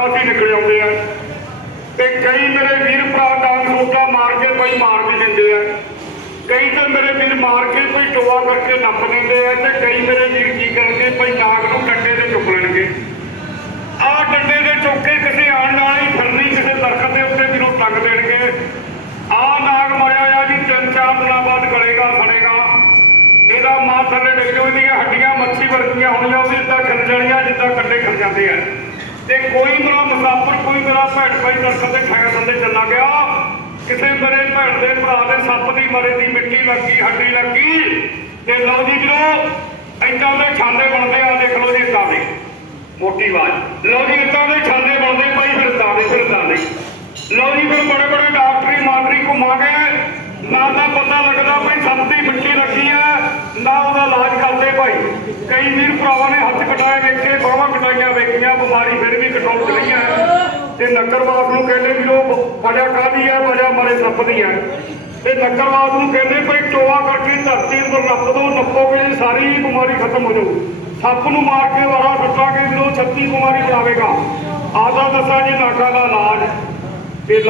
ਖਾਸੀ ਨਿਕਲ ਆਉਂਦੇ ਆ। ਤੇ ਕਈ ਮੇਰੇ ਵੀਰ ਭਰਾ ਡਾਂਗ ਸੋਟਾ ਮਾਰ ਕੇ ਕੋਈ ਮਾਰ ਵੀ ਦਿੰਦੇ ਆ। ਕਈ ਤਾਂ ਮੇਰੇ ਵੀਰ ਮਾਰ ਕੇ ਕੋਈ ਟੋਆ ਕਰਕੇ ਨੱਪ ਦਿੰਦੇ ਆ ਤੇ ਕਈ ਮੇਰੇ ਵੀਰ ਕੀ ਕਰਨਗੇ ਭਾਈ ਨਾਗ ਨੂੰ ਡੰਡੇ ਤੇ ਚੁੱਕ ਲੈਣਗੇ। ਆਹ ਡੰਡੇ ਦੇ ਚੁੱਕ ਕਿਸੇ ਆਣ ਨਾਲ ਹੀ ਫਿਰਨੀ ਕਿਸੇ ਦਰਖਤ ਦੇ ਉੱਤੇ ਜਿਹਨੂੰ ਟੰਗ ਦੇਣਗੇ। ਆਹ ਨਾਗ ਮਾਰਿਆ ਆ ਜੀ, ਤਿੰਨ ਚਾਰ ਦਿਨਾਂ ਬਾਅਦ ਗਲੇਗਾ ਸੜੇਗਾ ਇਹਦਾ ਮਾਂ ਥੱਲੇ ਡਿੱਗੋ ਇਹਦੀਆਂ ਹੱਡੀਆਂ ਮੱਛੀ ਵਰਗੀਆਂ ਹੋਣੀਆਂ ਉਹਦੀ ਜਿੱਦਾਂ ਖਿਲ ਜਿੱਦਾਂ ਕੰਡੇ ਖੜ ਜਾਂਦੇ ਆ। ਤੇ ਕੋਈ ਮੇਰਾ ਕੋਈ ਮੇਰਾ ਭੈਣ ਭਾਈ ਦਰਖਤ ਦੇ ਛਾਇਆ ਥੱਲੇ ਚੱਲਾ ਗਿਆ। ਕਿਸੇ ਮੇਰੇ ਭੈਣ ਦੇ ਭਰਾ ਦੇ ਸੱਪ ਦੀ ਮਰੇ ਦੀ ਮਿੱਟੀ ਲੱਗੀ, ਹੱਡੀ ਲੱਗੀ। ਤੇ ਲਓ ਜੀ ਵੀਰੋ ਏਦਾਂ ਦੇ ਛਾਲੇ ਬਣਦੇ ਆ, ਦੇਖ ਲਓ ਜੀ ਏਦਾਂ ਦੇ। ਮੋਟੀ ਆਵਾਜ਼। ਲਓ ਜੀ ਏਦਾਂ ਦੇ ਛਾਲੇ ਬਣਦੇ, ਭਾਈ ਫਿਰਦਾ ਦੇ ਫਿਰਦਾ ਦੇ। ਲਓ ਜੀ ਫਿਰ ਬੜੇ ਬੜੇ ਡਾਕਟਰੀ ਮਾਦਰੀ ਘੁੰਮਾਂਗੇ ਨਾ ਤਾਂ ਪਤਾ ਲੱਗਦਾ ਭਾਈ ਸੱਪ ਦੀ ਮਿੱਟੀ ਲੱਗੀ ਆ, ਨਾ ਉਹਦਾ ਇਲਾਜ ਕਰਦੇ ਭਾਈ। ਕਈ ਵੀਰ ਭਰਾਵਾਂ ਨੇ ਹੱਥ ਕਟਾਏ, ਵੇਖੇ, ਬਾਹਾਂ ਕਟਾਈਆਂ ਵੇਖੀਆਂ ਬਿਮਾਰੀ ਫਿਰ ਵੀ ਕੰਟਰੋਲ ਚ ਨਹੀਂ ਹੈ ਤੇ ਨੱਕਰਵਾਸ ਨੂੰ ਕਹਿੰਦੇ ਵੀ ਉਹ ਵਜ੍ਹਾ ਕਾਹਦੀ ਹੈ, ਵਜ੍ਹਾ ਮਰੇ ਸੱਪ ਦੀ ਹੈ। ਤੇ ਨੱਕਰਵਾਸ ਨੂੰ ਕਹਿੰਦੇ ਭਾਈ ਟੋਆ ਕਰਕੇ ਧਰਤੀ ਅੰਦਰ ਨੱਪ ਦੋ, ਨੱਪੋਗੇ ਸਾਰੀ ਬਿਮਾਰੀ ਖਤਮ ਹੋ ਜਾਊ। ਸੱਪ ਨੂੰ ਮਾਰ ਕੇ ਵਾਰਾ ਸੁੱਟਾਂਗੇ ਵੀ ਉਹ 36 ਬਿਮਾਰੀ ਜਾਵੇਗਾ ਆਦਾ ਦੱਸਾਂ ਜੀ ਨਾਕਾਂ ਦਾ ਇਲਾਜ। ਤੇ